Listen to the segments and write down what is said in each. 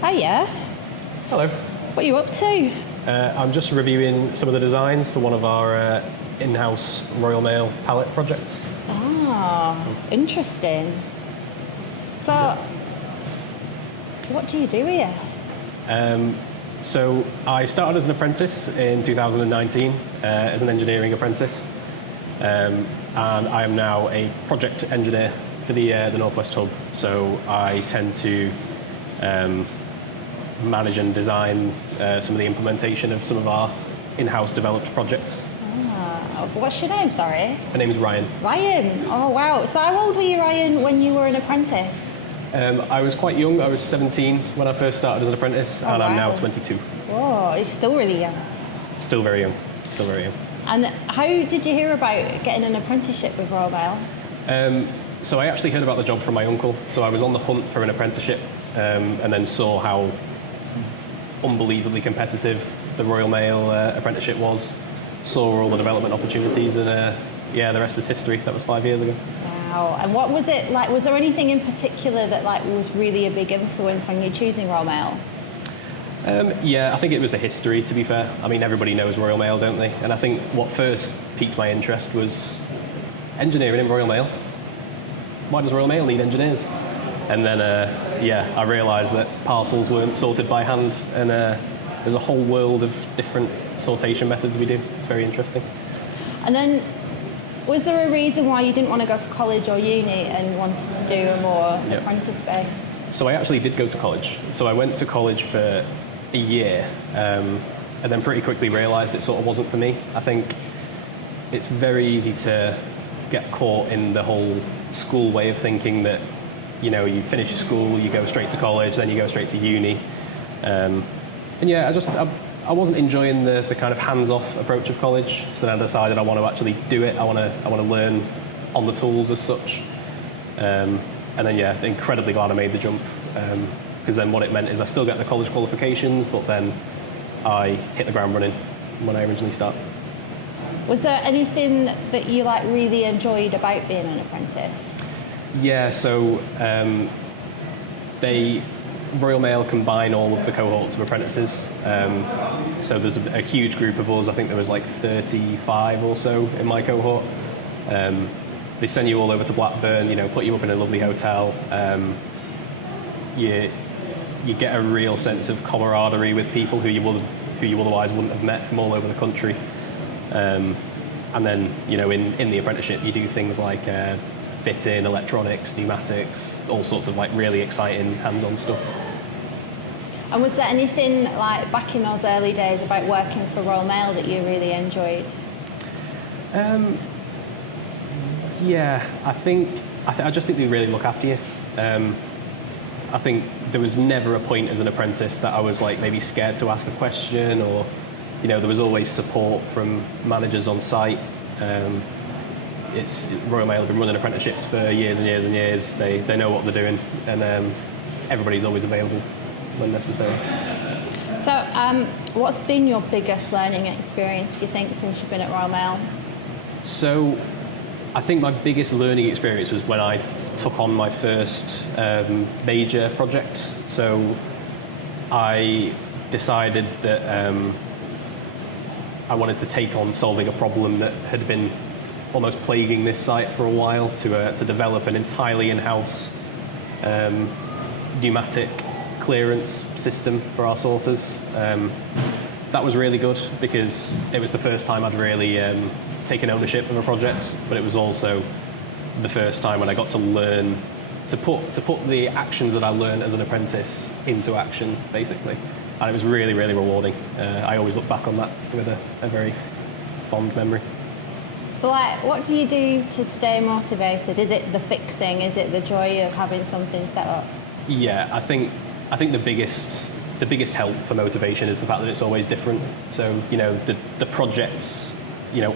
Hiya. Hello. What are you up to? I'm just reviewing some of the designs for one of our in-house Royal Mail pallet projects. Ah, interesting. So, what do you do here? So I started as an apprentice in 2019 as an engineering apprentice, and I am now a project engineer for the Northwest Hub. So I tend to manage and design some of the implementation of some of our in-house developed projects. What's your name, sorry? My name is Ryan. Ryan, oh wow. So how old were you, Ryan, when you were an apprentice? I was quite young. I was 17 when I first started as an apprentice, and I'm now wow. 22. Whoa, you're still really young. Still very young. Still very young. And how did you hear about getting an apprenticeship with Royal Mail? So I actually heard about the job from my uncle. So I was on the hunt for an apprenticeship, and then saw how unbelievably competitive the Royal Mail apprenticeship was. Saw all the development opportunities, and yeah, the rest is history. That was 5 years ago. Wow. And what was it like? Was there anything in particular that was really a big influence on you choosing Royal Mail? Yeah, I think it was the history, to be fair. I mean, everybody knows Royal Mail, don't they? And I think what first piqued my interest was engineering in Royal Mail. Why does Royal Mail need engineers? And then, yeah, I realised that parcels weren't sorted by hand, and there's a whole world of different sortation methods we do. It's very interesting. And then, was there a reason why you didn't want to go to college or uni and wanted to do a more apprentice-based? So I actually did go to college. So I went to college for a year, and then pretty quickly realised it sort of wasn't for me. I think it's very easy to get caught in the whole school way of thinking that, you know, you finish school, you go straight to college, then you go straight to uni. And yeah, I wasn't enjoying the kind of hands-off approach of college, so then I decided I want to actually do it. I want to learn on the tools as such. And then yeah, incredibly glad I made the jump, because then what it meant is I still get the college qualifications, but then I hit the ground running when I originally started. Was there anything that you really enjoyed about being an apprentice? Yeah, so Royal Mail combine all of the cohorts of apprentices. So there's a huge group of us. I think there was 35 or so in my cohort. They send you all over to Blackburn, put you up in a lovely hotel. You get a real sense of camaraderie with people who you otherwise wouldn't have met from all over the country. And then, in the apprenticeship, you do things like fitting, electronics, pneumatics, all sorts of really exciting hands-on stuff. And was there anything back in those early days about working for Royal Mail that you really enjoyed? Yeah, I just think they really look after you. I think there was never a point as an apprentice that I was maybe scared to ask a question, or there was always support from managers on site. Royal Mail have been running apprenticeships for years and years and years. They know what they're doing, and everybody's always available when necessary. So what's been your biggest learning experience, do you think, since you've been at Royal Mail? So I think my biggest learning experience was when I took on my first major project. So I decided that I wanted to take on solving a problem that had been almost plaguing this site for a while, to develop an entirely in-house pneumatic clearance system for our sorters. That was really good because it was the first time I'd really taken ownership of a project, but it was also the first time when I got to learn to put the actions that I learned as an apprentice into action, basically. And it was really, really rewarding. I always look back on that with a very fond memory. So what do you do to stay motivated? Is it the fixing? Is it the joy of having something set up? Yeah, I think the biggest help for motivation is the fact that it's always different. So, the projects,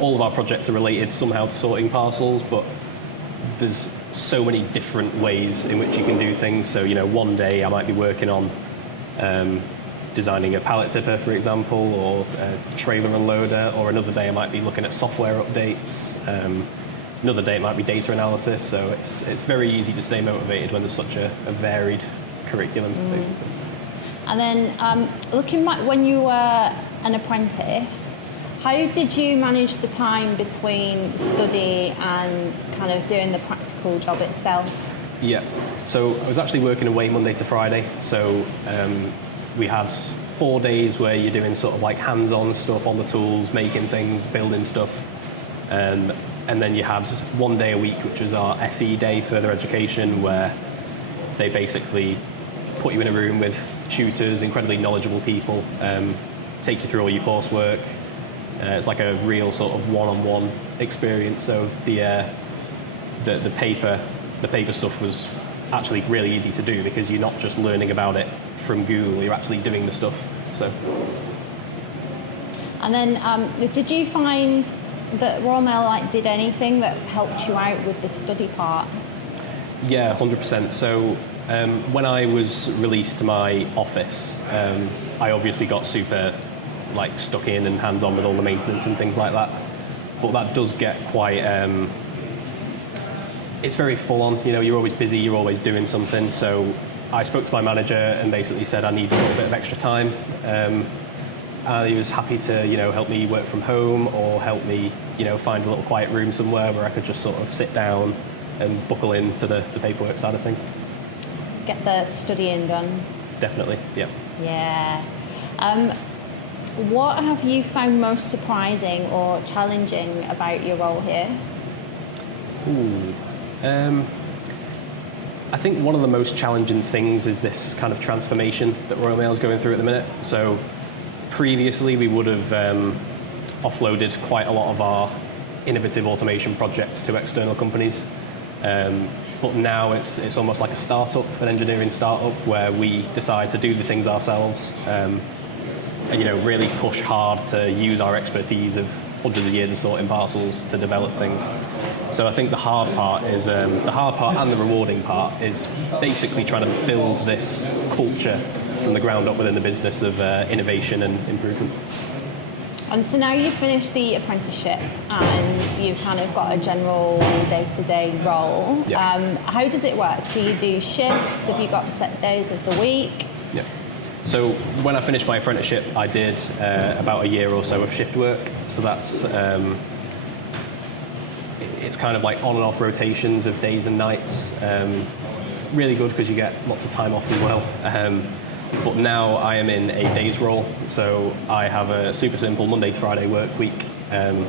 all of our projects are related somehow to sorting parcels, but there's so many different ways in which you can do things. So, one day I might be working on designing a pallet tipper, for example, or a trailer unloader, or another day I might be looking at software updates. Another day it might be data analysis. So it's very easy to stay motivated when there's such a varied curriculum, basically. And then looking back when you were an apprentice, how did you manage the time between study and kind of doing the practical job itself? Yeah, so I was actually working away Monday to Friday, so we had 4 days where you're doing sort of like hands-on stuff on the tools, making things, building stuff, and then you had 1 day a week, which was our FE day, further education, where they basically put you in a room with tutors, incredibly knowledgeable people, take you through all your coursework. It's like a real sort of one-on-one experience. So the paper stuff was actually really easy to do because you're not just learning about it from Google, you're actually doing the stuff. So. And then did you find that Royal Mail did anything that helped you out with the study part? Yeah, 100%. So when I was released to my office, I obviously got super stuck in and hands-on with all the maintenance and things like that. But that does get quite, it's very full on, you're always busy, you're always doing something. So I spoke to my manager and basically said I need a little bit of extra time. And he was happy to, help me work from home or help me, find a little quiet room somewhere where I could just sort of sit down and buckle into the paperwork side of things. Get the studying done. Definitely, yeah. Yeah. What have you found most surprising or challenging about your role here? I think one of the most challenging things is this kind of transformation that Royal Mail is going through at the minute. So previously we would have offloaded quite a lot of our innovative automation projects to external companies. But now it's almost like a startup, an engineering startup, where we decide to do the things ourselves, and really push hard to use our expertise of hundreds of years of sorting parcels to develop things. So I think the hard part and the rewarding part is basically trying to build this culture from the ground up within the business of innovation and improvement. And so now you've finished the apprenticeship and you've kind of got a general day-to-day role. Yeah. How does it work? Do you do shifts? Have you got set days of the week? Yeah. So when I finished my apprenticeship, I did about a year or so of shift work. So that's it's kind of like on and off rotations of days and nights. Really good because you get lots of time off as well. But now I am in a day's role, so I have a super simple Monday to Friday work week, and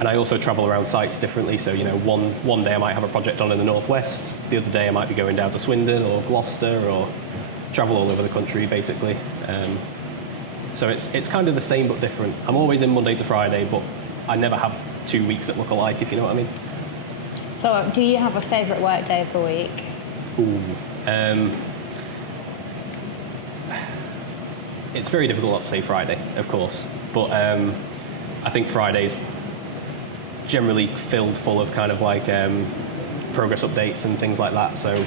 I also travel around sites differently. So one day I might have a project on in the northwest, the other day I might be going down to Swindon or Gloucester or travel all over the country basically. So it's kind of the same but different. I'm always in Monday to Friday, but I never have 2 weeks that look alike, if you know what I mean. So do you have a favourite work day of the week? It's very difficult not to say Friday, of course, but I think Friday's generally filled full of kind of progress updates and things like that. So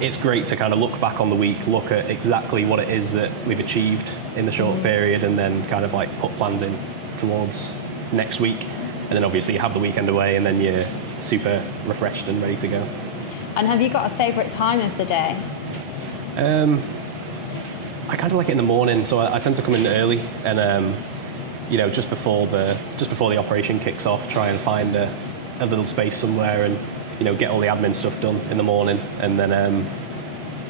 it's great to kind of look back on the week, look at exactly what it is that we've achieved in the short period, and then kind of put plans in towards next week. And then obviously you have the weekend away, and then you're super refreshed and ready to go. And have you got a favourite time of the day? I kind of like it in the morning, so I tend to come in early, and just before the operation kicks off, try and find a little space somewhere and get all the admin stuff done in the morning, and then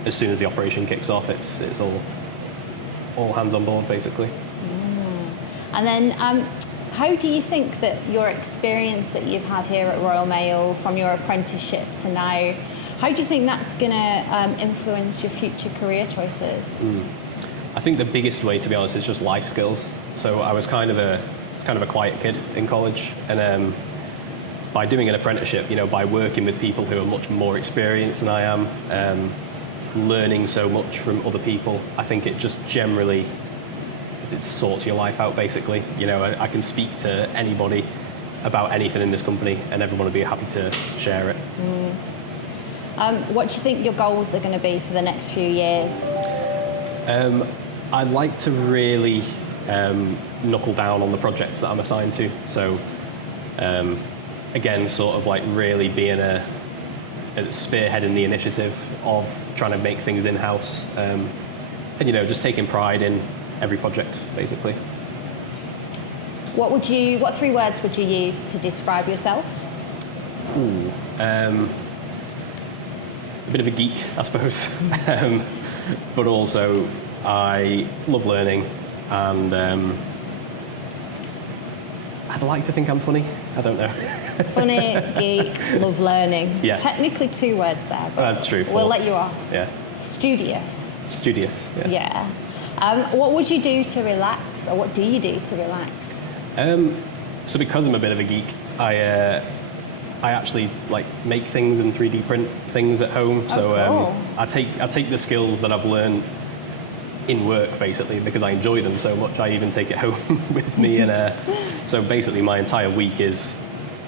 as soon as the operation kicks off, it's all hands on board basically. And then how do you think that your experience that you've had here at Royal Mail from your apprenticeship to now, how do you think that's going to influence your future career choices? I think the biggest way, to be honest, is just life skills. So I was kind of a quiet kid in college, and by doing an apprenticeship, by working with people who are much more experienced than I am, learning so much from other people, I think it just generally it sorts your life out basically. I can speak to anybody about anything in this company, and everyone would be happy to share it. What do you think your goals are going to be for the next few years? I'd like to really knuckle down on the projects that I'm assigned to. So again, sort of really being a spearheading the initiative of trying to make things in-house. and just taking pride in every project, basically. What 3 words would you use to describe yourself? Ooh, a bit of a geek, I suppose, but also I love learning, and I'd like to think I'm funny. I don't know. Funny, geek, love learning. Yes. Technically 2 words there, but That's true. we'll let you off. Yeah. Studious. Studious. Yeah. What would you do to relax, or what do you do to relax? So because I'm a bit of a geek, I actually make things and 3D print things at home. Oh, So cool. I take the skills that I've learned in work, basically, because I enjoy them so much. I even take it home with me, and so basically my entire week is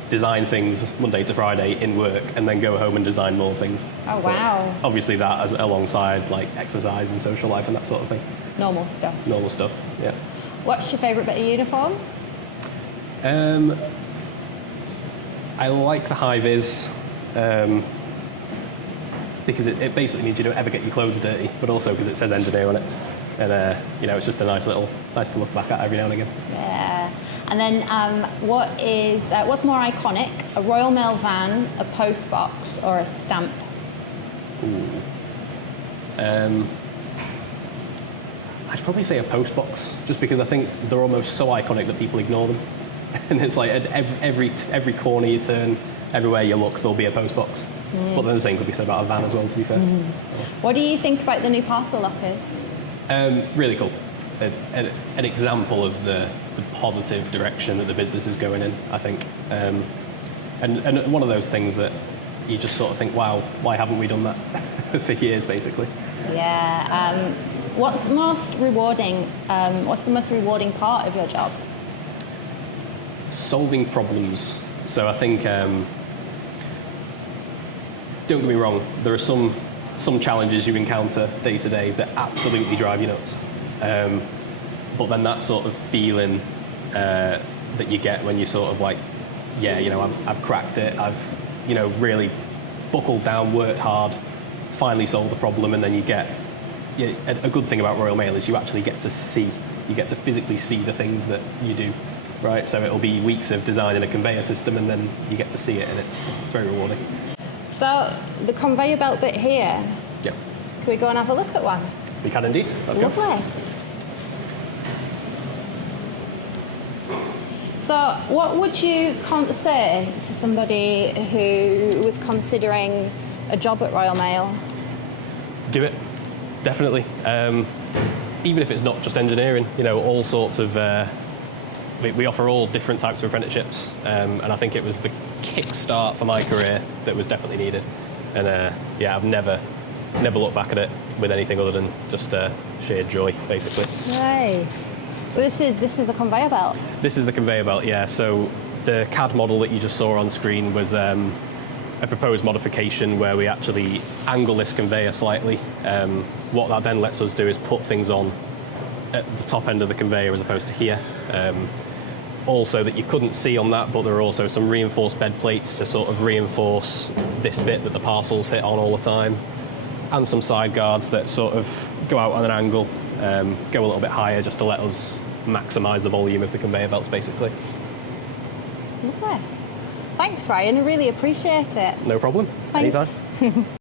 design things Monday to Friday in work, and then go home and design more things. Oh, wow. But obviously that alongside exercise and social life and that sort of thing. Normal stuff. Normal stuff. Yeah. What's your favourite bit of uniform? I like the high vis, because it basically means you don't ever get your clothes dirty, but also because it says engineer on it, and it's just nice to look back at every now and again. Yeah. And then what's more iconic, a Royal Mail van, a post box, or a stamp? Ooh. I'd probably say a post box, just because I think they're almost so iconic that people ignore them. And it's like at every corner you turn, everywhere you look, there'll be a post box. But then the same could be said about a van as well, to be fair. What do you think about the new parcel lockers? Really cool. An example of the positive direction that the business is going in, I think. And one of those things that you just sort of think, wow, why haven't we done that for years, basically? Yeah. What's the most rewarding part of your job? Solving problems. So I think, don't get me wrong, there are some challenges you encounter day to day that absolutely drive you nuts. But then that sort of feeling that you get when you sort of I've cracked it, I've really buckled down, worked hard, finally solved the problem, and then you get a good thing about Royal Mail is you actually get to physically see the things that you do. Right, so it'll be weeks of designing a conveyor system, and then you get to see it, and it's very rewarding. So the conveyor belt bit here. Yeah. Can we go and have a look at one? We can indeed. Let's go. Lovely. So what would you say to somebody who was considering a job at Royal Mail? Do it, definitely. Even if it's not just engineering, all sorts of. We offer all different types of apprenticeships, and I think it was the kickstart for my career that was definitely needed. And I've never looked back at it with anything other than just sheer joy, basically. Right. So this is the conveyor belt. This is the conveyor belt, yeah. So the CAD model that you just saw on screen was a proposed modification where we actually angle this conveyor slightly. What that then lets us do is put things on at the top end of the conveyor as opposed to here. Also that you couldn't see on that, but there are also some reinforced bed plates to sort of reinforce this bit that the parcels hit on all the time, and some side guards that sort of go out on an angle, go a little bit higher just to let us maximise the volume of the conveyor belts, basically. Lovely. Thanks, Ryan. I really appreciate it. No problem. Thanks. Anytime.